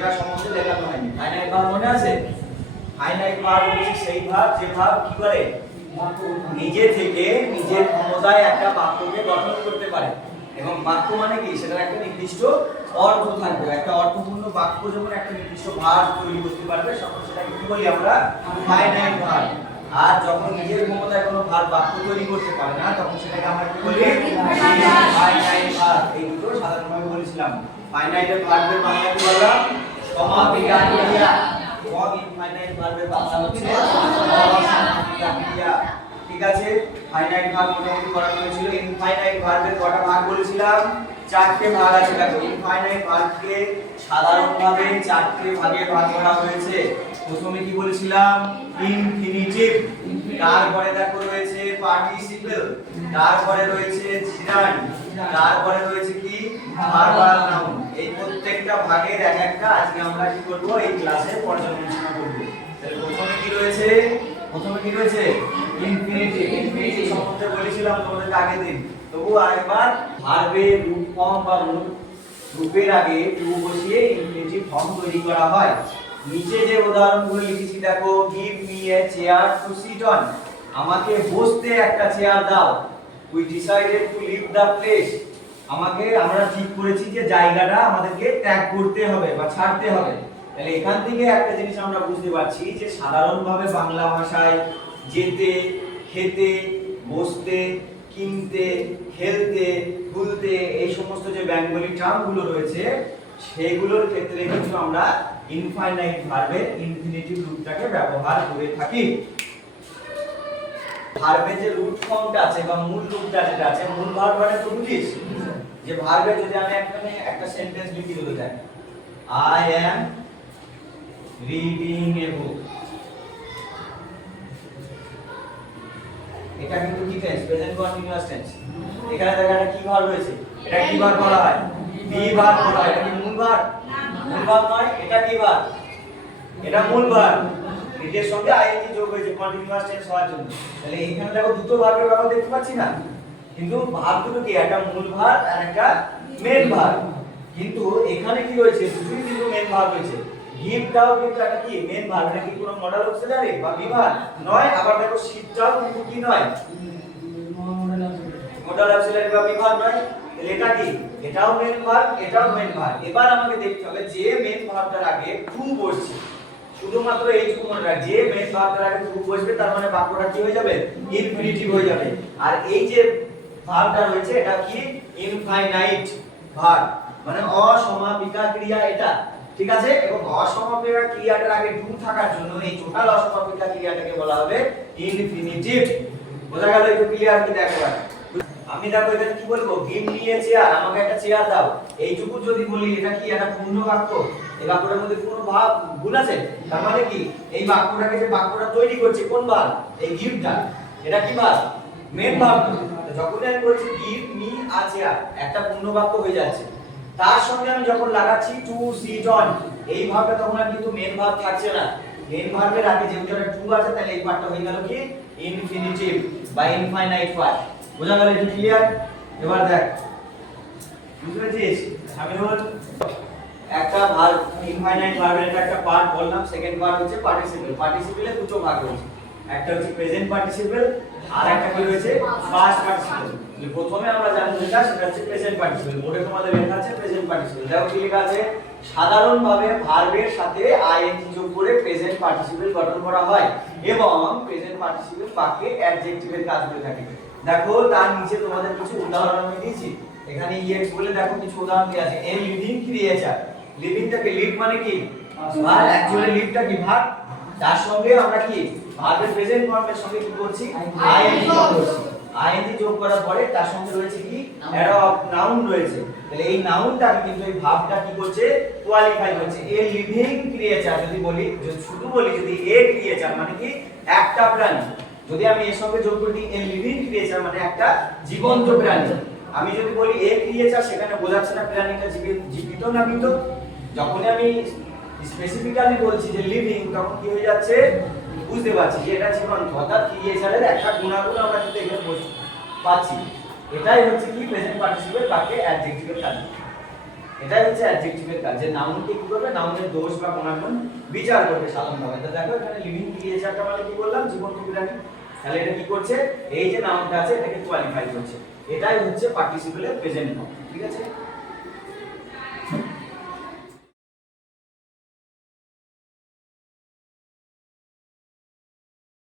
সেটা সম্বন্ধে লেখানো হয়নি। ফাইনাইট ভার্ব মনে আছে? ফাইনাইট ভার্ব হচ্ছে সেই ভার্ব যে ভার্ব কি করে, নিজে থেকে নিজের ক্ষমতায় একটা বাক্যকে গঠন করতে পারে। এবং বাক্য মানে কি, সেটার একটা নির্দিষ্ট অর্থ থাকবে। একটা অর্থপূর্ণ বাক্য যখন একটা নির্দিষ্ট ভার্ব তৈরি করতে পারবে তখন সেটাকে কি বলি আমরা, ফাইনাইট ভার্ব। আর যখন নিজের ক্ষমতায় কোনো ভার্ব বাক্য তৈরি করতে পারে না তখন সেটাকে আমরা কি বলি, ইনফাইনাইট ভার্ব। এই দুটো সাধারণভাবে বলেছিলাম। ফাইনাইটের ভার্বের বাংলা কি বললাম, সমাপিকা ক্রিয়া। এবং ইনফাইনাইট ভার্বের বাংলা হচ্ছে অসমাপিকা ক্রিয়া। ঠিক আছে, ফাইনাইট ভার্ব মোটামুটি করা হয়েছিল। ইনফাইনাইট ভার্বের কটা ভাগ বলেছিলাম, চারটে ভাগ আছে। দেখো ইনফাইনাইট ভার্বকে সাধারণভাবে চারটে ভাগে ভাগ করা হয়েছে। প্রথমে কি বলেছিলাম, ইনফিনিটিভ, তারপরে দেখো রয়েছে পার্টিসিপল, তারপরে রয়েছে জিরান্ড, তারপরে রয়েছে কি ভার্বাল নাউন। এই প্রত্যেকটা ভাগের এক একটা আজকে আমরা কি করব, এই ক্লাসে পর্যালোচনা করব। তাহলে প্রথমে কি রয়েছে, ইনফিনিটিভ। ইনফিনিটিভ সম্বন্ধে বলেছিলাম তোমাদের আগের দিন, তবু আরেকবার ভার্বের রূপ ফর্ম বা রূপের আগে টু বসিয়ে ইনফিনিটিভ ফর্ম তৈরি করা হয়। নিচে যে উদাহরণগুলো লিখেছি দেখো, give me a chair to sit on, আমাকে বসতে একটা চেয়ার দাও। We decided to leave the place, আমরা ঠিক করেছি যে জায়গাটা আমাদেরকে ত্যাগ করতে হবে বা ছাড়তে হবে। তাহলে এখান থেকে একটা জিনিস আমরা বুঝতে পারছি যে সাধারণভাবে বাংলা ভাষায় যেতে, খেতে, বসতে, কিনতে, খেলতে, ভুলতে, এই সমস্ত যে বেঙ্গলি টার্মগুলো রয়েছে সেগুলোর ক্ষেত্রে কিন্তু আমরা ইনফাইনাইট ভার্বের ইনফিনিটিভ রূপটাকে ব্যবহার করে থাকি। ভার্বের যে রুট ফর্মটা আছে বা মূল রূপটা যেটা আছে, মূল ভার্ব মানে তো বুঝিস যে ভার্বে যদি আমি একটা সেন্টেন্স লিখি দিতে চাই, আই অ্যাম রিডিং এ বুক, এটা কিন্তু কি টেন্স, প্রেজেন্ট কন্টিনিউয়াস টেন্স। এখানে দেখা এটা কি ভার্ব রয়েছে, এটা কি ভার্ব বলা হয়, বি ভার্ব বলা হয়। এটা কি মূল ভার্ব? মূল ভার্ব নয়, এটা কি ভার্ব, এটা মূল ভার্ব। এর সঙ্গে আইএনজি যোগ হয়েছে কন্টিনিউয়াস টেন্স হওয়ার জন্য। তাহলে এখানে দেখো দুটো ভার্বের ব্যবহার দেখতে পাচ্ছি না, কিন্তু ভার্ব দুটো কি, একটা মূল ভার্ব আর একটা মেইন ভার্ব। কিন্তু এখানে কি রয়েছে, দুটোই কিন্তু মেইন ভার্ব রয়েছে। গিভটাও কিন্তু একটা কি মেইন ভার্ব, এটা কি কোনো মডাল অক্সিলারি বা বিভার নয়। আবার দেখো সিটটাও কিন্তু কি নয়, মডাল অক্সিলারি বা বিভার নয়। এটা কি, এটাও মেইন ভার্ব, এটাও মেইন ভার্ব। এবার আমাকে দেখতে হবে যে মেইন ভার্বটার আগে টু বসছে, শুধুমাত্র এইটুকু মনে রাখ, যে মেইন ভার্বটার আগে টু বসবে তার মানে বাক্যটা কি হয়ে যাবে, ইনফিনিটিভ হয়ে যাবে। আর এই যে ভার্বটা রয়েছে এটা কি, ইনফাইনাইট ভার্ব, মানে অসমাপিকা ক্রিয়া এটা। ঠিক আছে, এবং অসমাপিকা ক্রিয়াটার আগে টু থাকার জন্য এই টোটাল অসমাপিকা ক্রিয়াটাকে বলা হবে ইনফিনিটিভ। বোঝা গেল? একটু ক্লিয়ার কি দেখো, আমি দেখো এখানে কি বলবো, গিভ মি এ চেয়ার, আমাকে একটা চেয়ার দাও। এইটুকু যদি বলি এটা কি একটা পূর্ণ বাক্য, এই বাক্যটার মধ্যে কোনো ভাব ভুল আছে? তার মানে কি, এই বাক্যটাকে যে বাক্যটা তৈরি করছে কোন ভার্ব, এই গিভটা, এটা কি ভার্ব, মেইন ভার্ব। যখন আমি বলছি গিভ মি আ চেয়ার, একটা পূর্ণ বাক্য হয়ে যাচ্ছে। তার সঙ্গে আমি যখন লাগাচ্ছি টু সিট অন, এই ভার্বটা তখন আর কিন্তু মেইন ভার্ব থাকছে না। মেইন ভার্বের আগে যেহেতু একটা টু আছে তাহলে এই পার্টটা হয়ে গেল কি ইনফিনিটিভ বা ইনফাইনাইট ভার্ব। বোঝা গেল? এটা ক্লিয়ার? এবার দেখ, বুঝতে পেরেছিস? আমি বল একটা ভার্ব, ইনফাইনাইট ভার্বের এটা একটা পার্ট বললাম। সেকেন্ড পার্ট হচ্ছে পার্টিসিপল। পার্টিসিপলে দুটো ভাগ রয়েছে, একটা হচ্ছে প্রেজেন্ট পার্টিসিপল আর একটা কি রয়েছে, পাস্ট পার্টিসিপল। প্রথমে আমরা জানবো সেটা হচ্ছে প্রেজেন্ট পার্টিসিপল। বোর্ডে তোমাদের লেখা আছে প্রেজেন্ট পার্টিসিপল। দেখো কি লেখা আছে, সাধারণভাবে ভার্বের সাথে আইএনজি যোগ করে প্রেজেন্ট পার্টিসিপল গঠন করা হয় এবং প্রেজেন্ট পার্টিসিপল বাক্যে অ্যাডজেক্টিভের কাজ করে থাকে। দেখো তার নিচে তোমাদের কিছু উদাহরণ আমি দিয়েছি। এখানে ইএক্স বলে দেখো কিছু উদাহরণ দেয়া আছে। এ লিভিং ক্রিয়েচার, লিভিংটাকে লিভ মানে কি ভার্ব, অ্যাকচুয়ালি লিভটা কি ভার্ব। তার সঙ্গে আমরা কি ভার্বের প্রেজেন্ট ফর্মের সঙ্গে কি করছি, আইএনজি যোগ করছি। আইএনজি যোগ করার পরে তার সঙ্গে রয়েছে কি অ্যারো অফ নাউন রয়েছে। তাহলে এই নাউনটা কিন্তু এই ভার্বটা কি করছে, কোয়ালিফাই করছে। এ লিভিং ক্রিয়েচার যদি বলি, শুধু বলি যদি এ ক্রিয়েচার মানে কি একটা প্রাণী, যদি আমি এর সঙ্গে যোগ করে দিই এ লিভিং ক্রিয়েচার মানে একটা জীবন্ত প্রাণী। আমি যদি বলি এ ক্রিয়েচার, সেখানে বোঝাচ্ছে না প্রাণীটা জীবিত না মৃত। যখন আমি স্পেসিফিক্যালি বলছি যে লিভিং, তখন কি হয়ে যাচ্ছে, বুঝতে পারছি যে এটা জীবন্ত, অর্থাৎ ক্রিয়েচারের একটা গুণাগুণ আমরা কিন্তু এখানে পাচ্ছি। এটাই হচ্ছে কি প্রেজেন্ট পার্টিসিপল বাক্যে অ্যাডজেক্টিভের কাজ। এটাই হচ্ছে অ্যাডজেক্টিভের কাজ, যে নাউনকে কি করবে, নাউনের দোষ বা গুণাগুণ বিচার করবে সাধারণভাবে। তো দেখো এখানে লিভিং ক্রিয়েচারটা মানে কি বললাম, জীবন্ত প্রাণী। তাহলে এটা কি করছে, এই যে নাউনটা আছে এটাকে কোয়ালিফাই করছে। এটাই হচ্ছে পার্টিসিপেলের প্রেজেন্ট ফর্ম, ঠিক আছে।